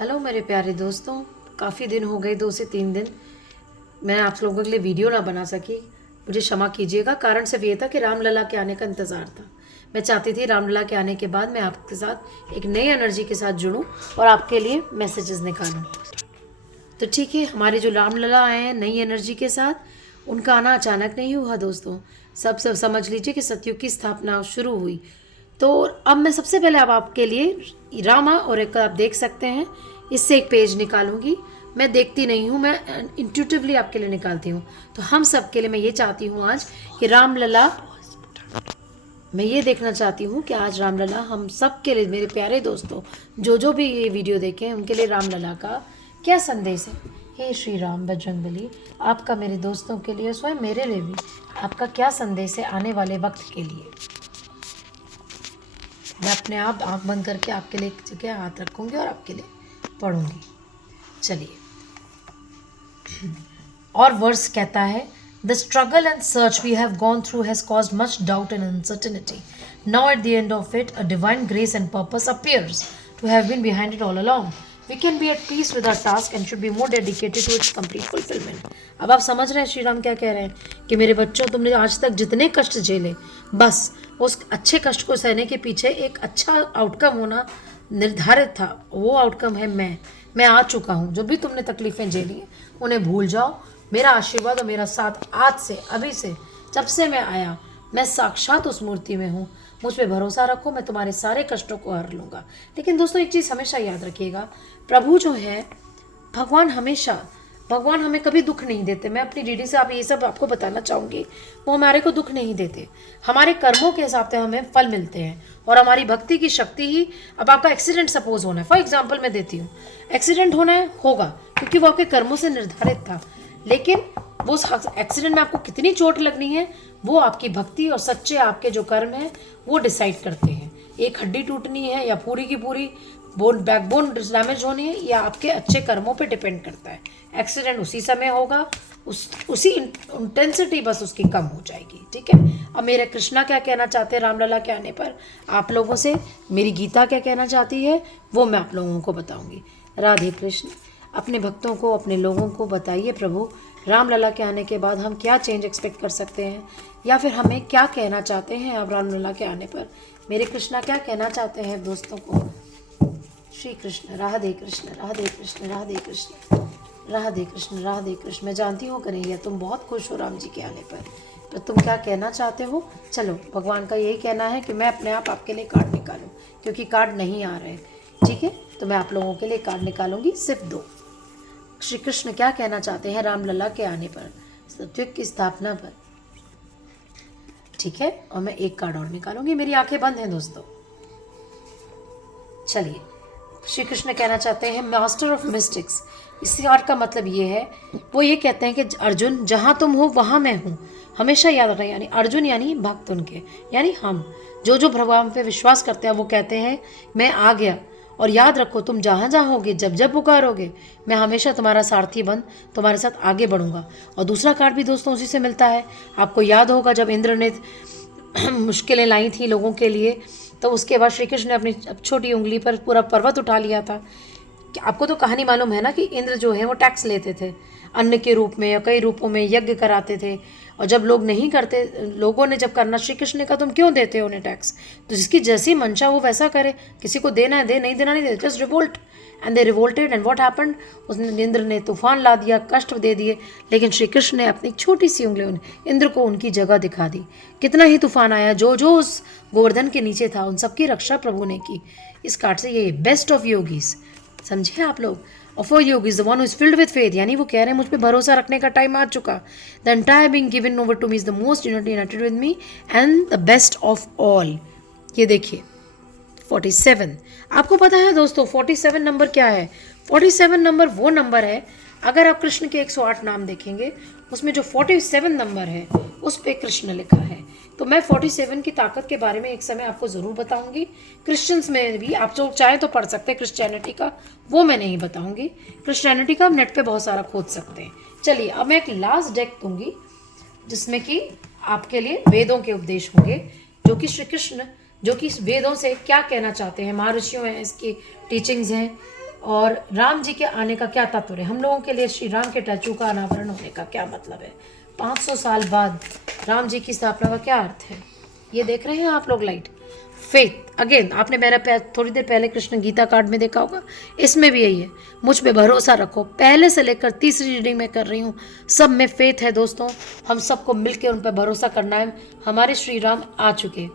Hello मेरे प्यारे दोस्तों, काफ़ी दिन हो गए, 2 से 3 दिन मैं आप लोगों के लिए वीडियो ना बना सकी। मुझे क्षमा कीजिएगा। कारण सिर्फ ये था कि रामलला के आने का इंतज़ार था। मैं चाहती थी रामलला के आने के बाद मैं आपके साथ एक नई एनर्जी के साथ जुड़ूं और आपके लिए मैसेजेस निकालूं। तो ठीक है, हमारे जो रामलला आए हैं नई एनर्जी के साथ, उनका आना अचानक नहीं हुआ दोस्तों। सब समझ लीजिए कि सतयुग की स्थापना शुरू हुई। तो अब मैं सबसे पहले अब आपके लिए रामा और एक आप देख सकते हैं, इससे एक पेज निकालूंगी। मैं देखती नहीं हूँ, मैं इंट्यूटिवली आपके लिए निकालती हूँ। तो हम सब के लिए मैं ये चाहती हूँ आज कि रामलला, मैं ये देखना चाहती हूँ कि आज रामलला हम सब के लिए, मेरे प्यारे दोस्तों जो भी ये वीडियो देखें उनके लिए रामलला का क्या संदेश है। हे श्री राम बजरंगबली, आपका मेरे दोस्तों के लिए, स्वयं मेरे लिए भी आपका क्या संदेश है आने वाले वक्त के लिए। मैं अपने आप आंख बंद करके आपके लिए एक जगह हाथ रखूंगी और आपके लिए पढ़ूंगी। चलिए। और वर्स कहता है, the struggle and search we have gone through has caused much doubt and uncertainty. Now at the end of it a divine grace and purpose appears to have been behind it all along. We can be at peace with our task and should be more dedicated to its complete fulfillment. अब आप समझ रहे हैं श्री राम क्या कह रहे हैं कि मेरे बच्चों, तुमने आज तक जितने कष्ट झेले, बस उस अच्छे कष्ट को सहने के पीछे एक अच्छा आउटकम होना निर्धारित था। वो आउटकम है मैं आ चुका हूँ। जो भी तुमने तकलीफ़ें झेली हैं उन्हें भूल जाओ। मेरा आशीर्वाद और मेरा साथ आज से, अभी से, जब से मैं आया, मैं साक्षात उस मूर्ति में हूँ। मुझ पर भरोसा रखो, मैं तुम्हारे सारे कष्टों को हर लूँगा। लेकिन दोस्तों एक चीज़ हमेशा याद रखिएगा, प्रभु जो है, भगवान हमें कभी दुख नहीं देते। मैं अपनी डीडी से आप ये सब आपको बताना चाहूँगी, वो हमारे को दुख नहीं देते। हमारे कर्मों के हिसाब से हमें फल मिलते हैं और हमारी भक्ति की शक्ति ही। अब आपका एक्सीडेंट सपोज होना है, फॉर एग्जाम्पल मैं देती हूँ, एक्सीडेंट होना है, होगा, क्योंकि वो आपके कर्मों से निर्धारित था। लेकिन वो एक्सीडेंट में आपको कितनी चोट लगनी है, वो आपकी भक्ति और सच्चे आपके जो कर्म हैं वो डिसाइड करते हैं। एक हड्डी टूटनी है या पूरी की पूरी बैकबोन डैमेज होनी है, या आपके अच्छे कर्मों पे डिपेंड करता है। एक्सीडेंट उसी समय होगा, उसी इंटेंसिटी बस उसकी कम हो जाएगी। ठीक है। अब मेरे कृष्णा क्या कहना चाहते हैं रामलला के आने पर आप लोगों से, मेरी गीता क्या कहना चाहती है, वो मैं आप लोगों को बताऊंगी। राधे कृष्ण। अपने भक्तों को, अपने लोगों को बताइए प्रभु, रामलला के आने के बाद हम क्या चेंज एक्सपेक्ट कर सकते हैं, या फिर हमें क्या कहना चाहते हैं अब रामलला के आने पर। मेरे कृष्णा क्या कहना चाहते हैं दोस्तों को। श्री कृष्ण, राधे कृष्ण, राधे कृष्ण, राधे कृष्ण, राधे कृष्ण, राधे कृष्ण। मैं जानती हूँ कन्हैया तुम बहुत खुश हो राम जी के आने पर तुम क्या कहना चाहते हो। चलो, भगवान का यही कहना है कि मैं अपने आप आपके लिए कार्ड निकालूं, क्योंकि कार्ड नहीं आ रहे। ठीक है, तो मैं आप लोगों के लिए कार्ड निकालूंगी, सिर्फ 2। श्री कृष्ण क्या कहना चाहते हैं रामलला के आने पर, सतयुग की स्थापना पर। ठीक है, और मैं एक कार्ड और निकालूंगी। मेरी आंखें बंद हैं दोस्तों। चलिए। श्री कृष्ण कहना चाहते हैं, मास्टर ऑफ मिस्टिक्स। इस कार्ड का मतलब ये है, वो ये कहते हैं कि अर्जुन, जहाँ तुम हो वहाँ मैं हूँ, हमेशा याद रखें। यानी अर्जुन यानी भक्त उनके, यानी हम जो भगवान पे विश्वास करते हैं, वो कहते हैं मैं आ गया। और याद रखो, तुम जहाँ जहाँ होगे, जब जब पुकारोगे, मैं हमेशा तुम्हारा सारथी बन तुम्हारे साथ आगे बढ़ूंगा। और दूसरा कार्ड भी दोस्तों उसी से मिलता है। आपको याद होगा जब इंद्र ने मुश्किलें लाई थी लोगों के लिए, तो उसके बाद श्री कृष्ण ने अपनी छोटी उंगली पर पूरा पर्वत उठा लिया था। आपको तो कहानी मालूम है ना कि इंद्र जो है वो टैक्स लेते थे, अन्न के रूप में या कई रूपों में यज्ञ कराते थे। और जब लोग नहीं करते, लोगों ने जब करना, श्री कृष्ण ने कहा तुम क्यों देते हो उन्हें टैक्स। तो जिसकी जैसी मंशा वो वैसा करे, किसी को देना है दे, नहीं देना नहीं दे, just revolt. And they revolted and what happened, उसने, इंद्र ने तूफान ला दिया, कष्ट दे दिए। लेकिन श्री कृष्ण ने अपनी छोटी सी उंगली इंद्र को उनकी जगह दिखा दी। कितना ही तूफान आया, जो उस गोवर्धन के नीचे था, उन सबकी रक्षा प्रभु ने की। इस कार्ड से ये बेस्ट ऑफ योगीज, समझिए आप लोग। ऑफर योग is the one who is filled with faith, यानी वो कह रहे हैं मुझ पे भरोसा रखने का टाइम आ चुका। The entire being given over to me is the most united with me and the best of all. ये देखिए 47। आपको पता है दोस्तों 47 नंबर क्या है। 47 नंबर वो नंबर है, अगर आप कृष्ण के 108 नाम देखेंगे, उसमें जो 47 नंबर है उस पे कृष्ण लिखा है। तो मैं 47 की ताकत के बारे में एक समय आपको ज़रूर बताऊंगी। क्रिश्चियंस में भी आप जो चाहें तो पढ़ सकते हैं, क्रिश्चियनिटी का वो मैं नहीं बताऊंगी। क्रिश्चियनिटी का आप नेट पे बहुत सारा खोज सकते हैं। चलिए, अब मैं एक लास्ट डेक दूंगी जिसमें कि आपके लिए वेदों के उपदेश होंगे, जो कि श्री कृष्ण जो कि इस वेदों से क्या कहना चाहते हैं, महर्षियों हैं, इसकी टीचिंग्स हैं, और राम जी के आने का क्या तात्पर्य, हम लोगों के लिए श्री राम के टैचू का अनावरण होने का क्या मतलब है, 500 साल बाद राम जी की स्थापना का क्या अर्थ है। ये देख रहे हैं आप लोग लाइट। फेथ अगेन, आपने मेरा थोड़ी देर पहले कृष्ण गीता कार्ड में देखा होगा, इसमें भी यही है, मुझ पे भरोसा रखो। पहले से लेकर तीसरी रीडिंग में कर रही हूँ, सब में फेथ है दोस्तों। हम सबको मिलकर उन पर भरोसा करना है। हमारे श्री राम आ चुके।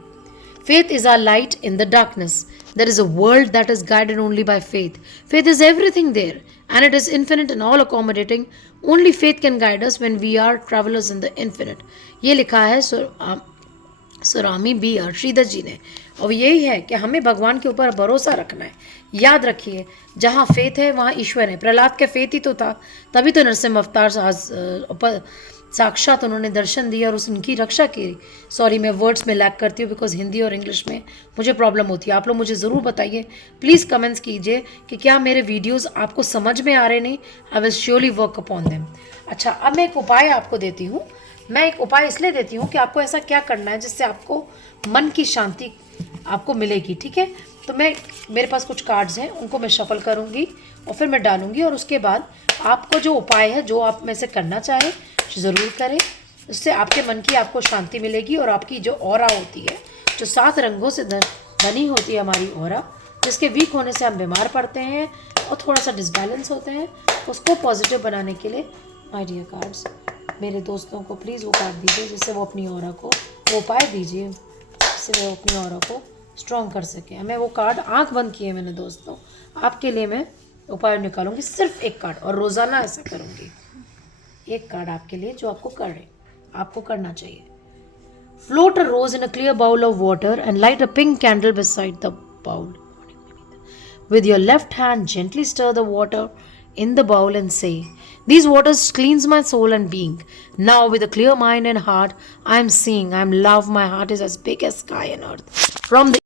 Faith is our light in the darkness. There is a world that is guided only by faith. Faith is everything there, and it is infinite and all accommodating. Only faith can guide us when we are travelers in the infinite. ये लिखा है सुरामी B are Shridhar जी ने, और यही है कि हमें भगवान के ऊपर भरोसा रखना है। याद रखिए, जहाँ फेथ है वहाँ ईश्वर है। प्रहलाद के फेथ ही तो था, तभी तो नरसिंह अवतार साक्षात उन्होंने दर्शन दिया और उनकी रक्षा की। सॉरी, मैं वर्ड्स में लैग करती हूँ बिकॉज हिंदी और इंग्लिश में मुझे प्रॉब्लम होती है। आप लोग मुझे ज़रूर बताइए, प्लीज़ कमेंट्स कीजिए कि क्या मेरे वीडियोस आपको समझ में आ रहे नहीं। I will surely work upon them. अच्छा, अब मैं एक उपाय आपको देती हूँ। मैं एक उपाय इसलिए देती हूँ कि आपको ऐसा क्या करना है जिससे आपको मन की शांति आपको मिलेगी, ठीक है। तो मेरे पास कुछ कार्ड्स हैं, उनको मैं शफल करूँगी और फिर मैं डालूँगी, और उसके बाद आपको जो उपाय है, जो आप में से करना चाहें ज़रूर करें। उससे आपके मन की आपको शांति मिलेगी, और आपकी जो ऑरा होती है, जो 7 रंगों से बनी होती है हमारी ऑरा, जिसके वीक होने से हम बीमार पड़ते हैं और थोड़ा सा डिसबैलेंस होते हैं, उसको पॉजिटिव बनाने के लिए माय डियर कार्ड्स, मेरे दोस्तों को प्लीज़ वो कार्ड दीजिए जिससे वो अपनी ऑरा को, वो उपाय दीजिए जिससे वो अपनी ऑरा को स्ट्रॉन्ग कर सकें। मैं वो कार्ड आंख बंद किए मैंने दोस्तों, आपके लिए मैं उपाय निकालूंगी, सिर्फ एक कार्ड, और रोज़ाना ऐसा करूँगी। एक कार्ड आपके लिए जो आपको करना चाहिए। Float a rose in a clear bowl of water and light a pink candle beside the bowl. With your left hand, gently stir the water in the bowl and say, "These waters cleanse my soul and being. Now, with a clear mind and heart, I am seeing, I am love. My heart is as big as sky and earth. From the